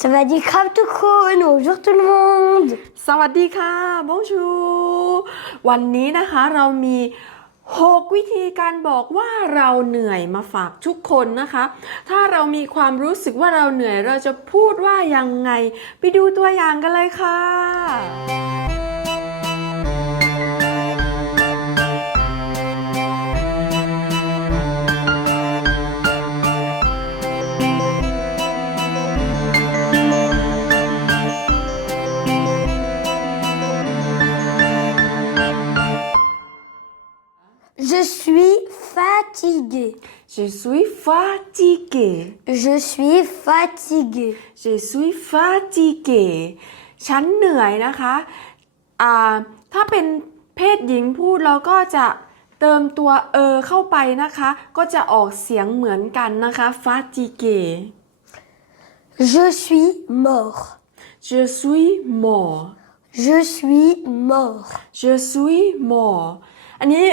สวัสดีครับทุกคน bonjour tout le monde สวัสดีค่ะบงชูวันนี้นะคะเรามี 6 วิธีการบอกว่าเราเหนื่อยมาฝากทุกคนนะคะ ถ้าเรามีความรู้สึกว่าเราเหนื่อยเราจะพูดว่ายังไง ไปดูตัวอย่างกันเลยค่ะ suis fatiguée. Je suis fatigué Je suis fatiguée. Je suis fatigué ฉันเหนื่อยนะคะอ่าถ้าเป็นเพศหญิงพูดเราก็จะเติมตัวเออเข้าไปนะคะ ก็จะออกเสียงเหมือนกันนะคะ fatigué Je suis mort. Je suis mort Je suis mort. Je suis mort อันนี้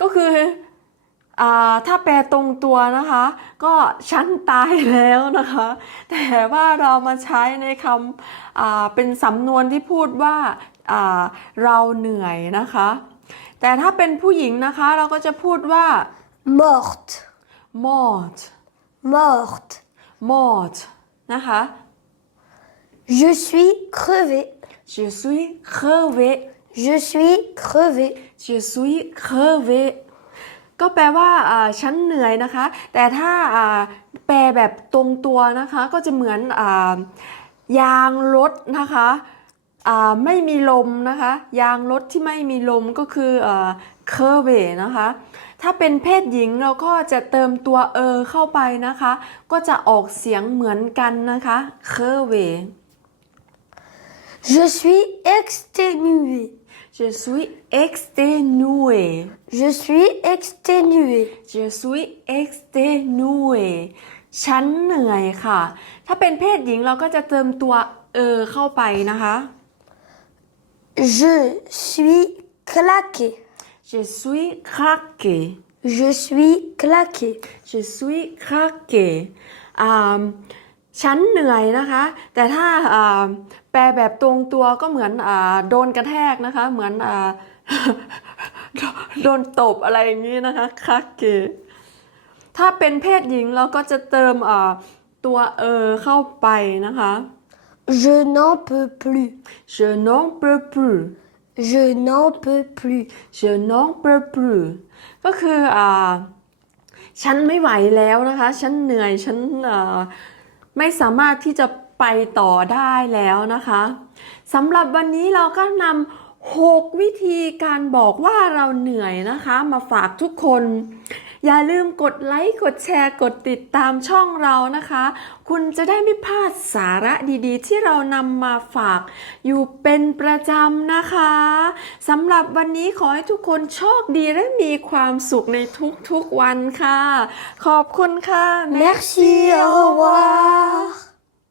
ก็คืออ่าถ้าแปลตรงตัวนะคะ ก็ฉันตายแล้วนะคะ แต่ว่าเรามาใช้ในคำอ่าเป็นสำนวนที่พูดว่าอ่าเราเหนื่อยนะคะ แต่ถ้าเป็นผู้หญิงนะคะ เราก็จะพูดว่า Morte. mort Morte. mort นะคะ Je suis crevée. je suis crevé Je suis crevée. Je suis crevé ก็แปลว่าฉันเหนื่อยนะคะ แต่ถ้าแปลแบบตรงตัวนะคะ ก็จะเหมือนอยางรถนะคะไม่มีลมนะคะ ยางรถที่ไม่มีลมก็คือเคอร์เวนะคะ ถ้าเป็นเพศหญิงเราก็จะเติมตัวเออเข้าไปนะคะ ก็จะออกเสียงเหมือนกันนะคะเคอร์เว Je suis exténué Je suis exténué Je suis exténuée. Je suis exténué ฉันเหนื่อยค่ะ ถ้าเป็นเพศหญิงเราก็จะเติมตัวเออเข้าไปนะคะ Je suis claquée. Je suis craqué Je suis claquée. Je suis craqué อ่า ฉันเหนื่อยนะคะ แต่ถ้าอ่าแปลแบบตรงตัวก็เหมือนอ่าโดนกระแทกนะคะ เหมือนอ่าโดนตบอะไรอย่างนี้นะคะคาเกถ้าเป็นเพศหญิงเราก็จะเติมอ่าตัวเออเข้าไปนะคะ Je n'en peux plus. Je n'en peux plus Je n'en peux plus. Je n'en peux plus ก็คืออ่าฉันไม่ไหวแล้วนะคะ ฉันเหนื่อย ฉันอ่า ไม่สามารถที่จะไปต่อได้แล้วนะคะสำหรับวันนี้เราก็นำ 6 วิธีการบอกว่าเราเหนื่อยนะคะ มาฝากทุกคน อย่าลืมกดไลค์กดแชร์ กดติดตามช่องเรานะคะ คุณจะได้ไม่พลาดสาระดีๆ ที่เรานำมาฝาก อยู่เป็นประจำนะคะสำหรับวันนี้ขอให้ทุกคนโชคดีและมีความสุขในทุกๆวันค่ะ ขอบคุณค่ะ Merci, au revoir.